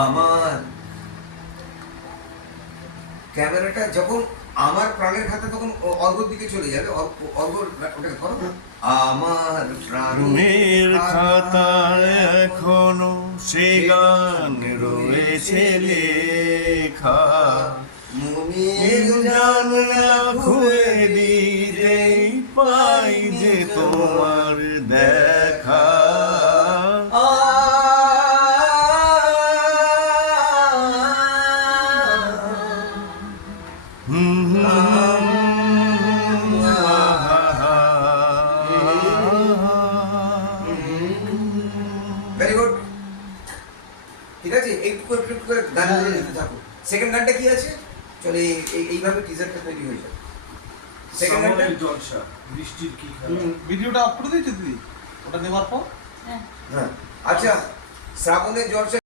আমার ক্যামেরাটা যখন আমার প্রাণের খাতা তখন অর্ঘর দিকে চলে যাবে। অর্ঘর ওটাকে করো। আমার প্রাণের খাতায় এখনো সে গান রয়েছে লেখা, মনের জানলা খুলে দিতেই পাই যে তোমার দেখা। ভেরি গুড, ঠিক আছে। একটু করে গান লিখতে থাকো। সেকেন্ড গানটা কি আছে? চলে এইভাবে টিজারটা তৈরি হয়ে যাবে। সেকেন্ড গানটা জলসা, বৃষ্টির কি ভিডিওটা আপ করে দিয়েছে দিদি, ওটা নেওয়ার পর। হ্যাঁ, আচ্ছা। শ্রাবণের জলসা